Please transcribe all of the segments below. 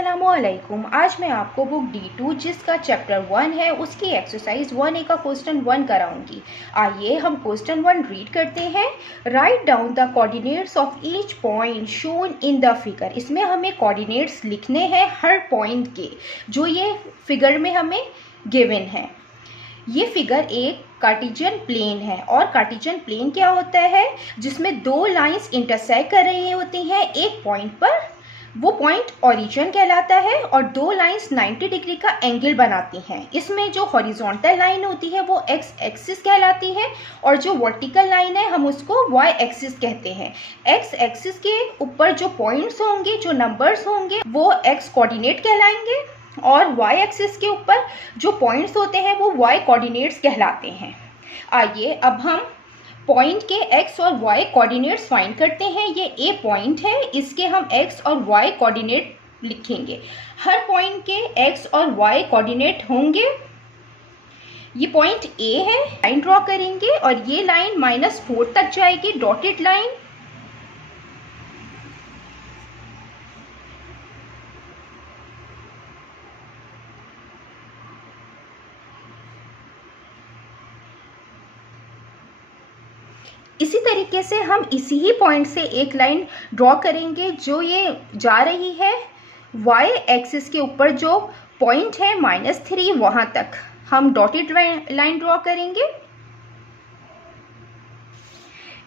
अस्सलामुअलैकुम। आज मैं आपको बुक D2 जिसका चैप्टर 1 है उसकी एक्सरसाइज 1A का क्वेश्चन 1 कराऊंगी। आइए हम क्वेश्चन 1 रीड करते हैं। Write down the coordinates of each point shown in the figure. इसमें हमें कोऑर्डिनेट्स लिखने हैं हर पॉइंट के जो ये फिगर में हमें गिवन है। ये फिगर एक कार्टेशियन प्लेन है और कार्टेशियन प्लेन क्या होता है, जिसमें दो लाइंस इंटरसेक्ट कर रही होती हैं एक पॉइंट पर, वो पॉइंट ओरिजिन कहलाता है और दो लाइंस 90 डिग्री का एंगल बनाती हैं। इसमें जो हॉरिजॉन्टल लाइन होती है वो एक्स एक्सिस कहलाती है और जो वर्टिकल लाइन है हम उसको वाई एक्सिस कहते हैं। एक्स एक्सिस के ऊपर जो पॉइंट्स होंगे, जो नंबर्स होंगे, वो एक्स कोऑर्डिनेट कहलाएंगे और वाई एक्सिस के ऊपर जो पॉइंट्स होते हैं वो वाई कोऑर्डिनेट्स कहलाते हैं। आइए अब हम पॉइंट के x और y कोऑर्डिनेट्स फाइंड करते हैं। ये A पॉइंट है, इसके हम x और y कोऑर्डिनेट लिखेंगे। हर पॉइंट के x और y कोऑर्डिनेट होंगे। ये पॉइंट A है, लाइन ड्रॉ करेंगे और ये लाइन -4 तक जाएगी, डॉटेड लाइन। इसी तरीके से हम इसी ही पॉइंट से एक लाइन ड्रॉ करेंगे जो ये जा रही है y एक्सिस के ऊपर। जो पॉइंट है -3 वहां तक हम डॉटेड लाइन ड्रॉ करेंगे।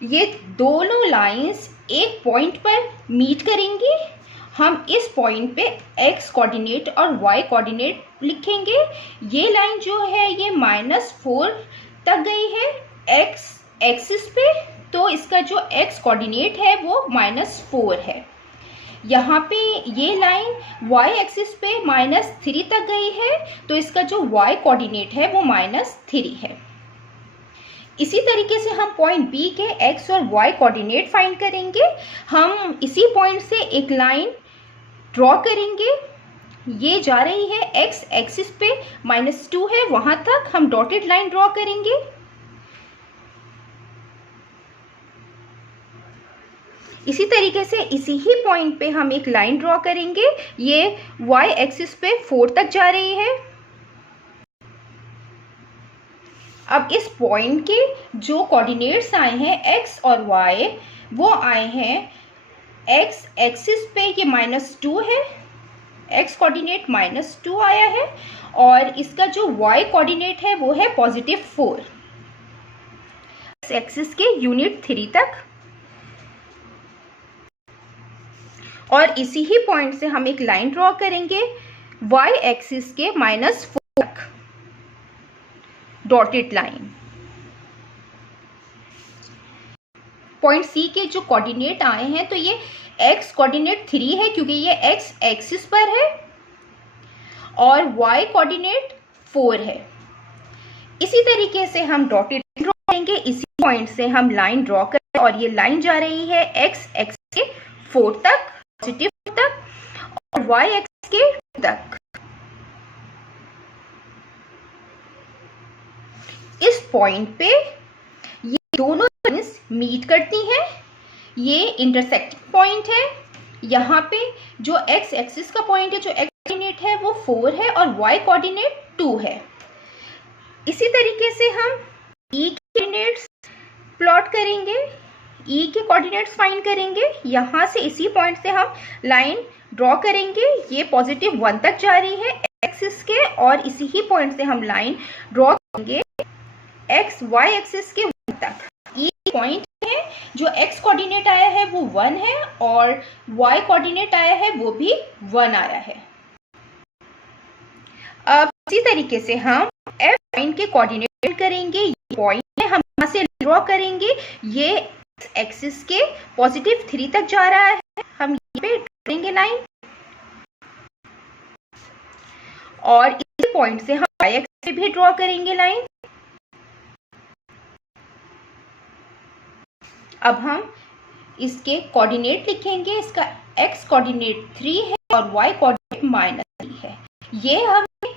ये दोनों लाइंस एक पॉइंट पर मीट करेंगी। हम इस पॉइंट पे x कोऑर्डिनेट और y कोऑर्डिनेट लिखेंगे। ये लाइन जो है ये -4 तक गई है x एक्सिस पे, तो इसका जो x कोऑर्डिनेट है वो -4 है। यहाँ पे ये लाइन y एक्सिस पे -3 तक गई है, तो इसका जो y कोऑर्डिनेट है वो -3 है। इसी तरीके से हम पॉइंट B के x और y कोऑर्डिनेट फाइंड करेंगे। हम इसी पॉइंट से एक लाइन ड्रॉ करेंगे। ये जा रही है x एक्सिस पे, -2 है वहां तक हम डॉटेड लाइन ड्रॉ करेंगे। इसी तरीके से इसी ही पॉइंट पे हम एक लाइन ड्रॉ करेंगे। ये y एक्सिस पे 4 तक जा रही है। अब इस पॉइंट के जो कोऑर्डिनेट्स आए हैं x और y, वो आए हैं x एक्सिस पे ये -2 है, x कोऑर्डिनेट -2 आया है और इसका जो y कोऑर्डिनेट है वो है +4। x एक्सिस के यूनिट 3 तक और इसी ही पॉइंट से हम एक लाइन ड्रॉ करेंगे y एक्सिस के -4 तक, डॉटेड लाइन। पॉइंट C के जो कोऑर्डिनेट आए हैं, तो ये x कोऑर्डिनेट 3 है क्योंकि ये x एक्सिस पर है और y कोऑर्डिनेट 4 है। इसी तरीके से हम डॉटेड ड्रॉ करेंगे। इसी पॉइंट से हम लाइन ड्रॉ करें और ये लाइन जा रही है x एक्सिस के 4 तक, पॉजिटिव तक, और y एक्सिस के 2 तक। इस पॉइंट पे ये दोनों लाइंस मीट करती हैं। ये इंटरसेक्टिंग पॉइंट है। यहाँ पे जो x एक्सिस का पॉइंट है, जो x कोऑर्डिनेट है वो 4 है और y कोऑर्डिनेट 2 है। इसी तरीके से हम E के कोऑर्डिनेट्स प्लॉट करेंगे, E के कोऑर्डिनेट्स फाइंड करेंगे। यहाँ से इसी पॉइंट से हम लाइन ड्रॉ करेंगे। ये +1 तक जा रही है एक्सिस के और इसी ही पॉइंट से हम लाइन ड्रॉ करेंगे x y एक्सिस के 1 तक। E पॉइंट है, जो x कोऑर्डिनेट आया है वो 1 है और y कोऑर्डिनेट आया है वो भी 1 आया है। अब इसी तरीके से हम F पॉइंट के कोऑर्डिनेट करेंगे। ये पॉइंट है, हम यहाँ से ड्रॉ करेंगे। ये एक्सिस के +3 तक जा रहा है, हम यहाँ पे करेंगे लाइन और इसी पॉइंट से हम y एक्सिस पे भी ड्रॉ करेंगे लाइन। अब हम इसके कोऑर्डिनेट लिखेंगे। इसका x कोऑर्डिनेट 3 है और y कोऑर्डिनेट -3 है। ये हमें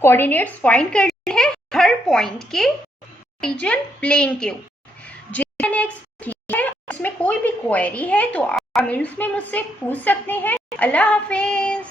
कोऑर्डिनेट्स फाइंड करने हैं हर पॉइंट के कार्टेशियन प्लेन के ऊपर। जिसमें x 3 है, इसमें कोई भी क्वेरी है तो आप कमेंट्स में मुझसे पूछ सकते हैं। अल्लाह हाफिज।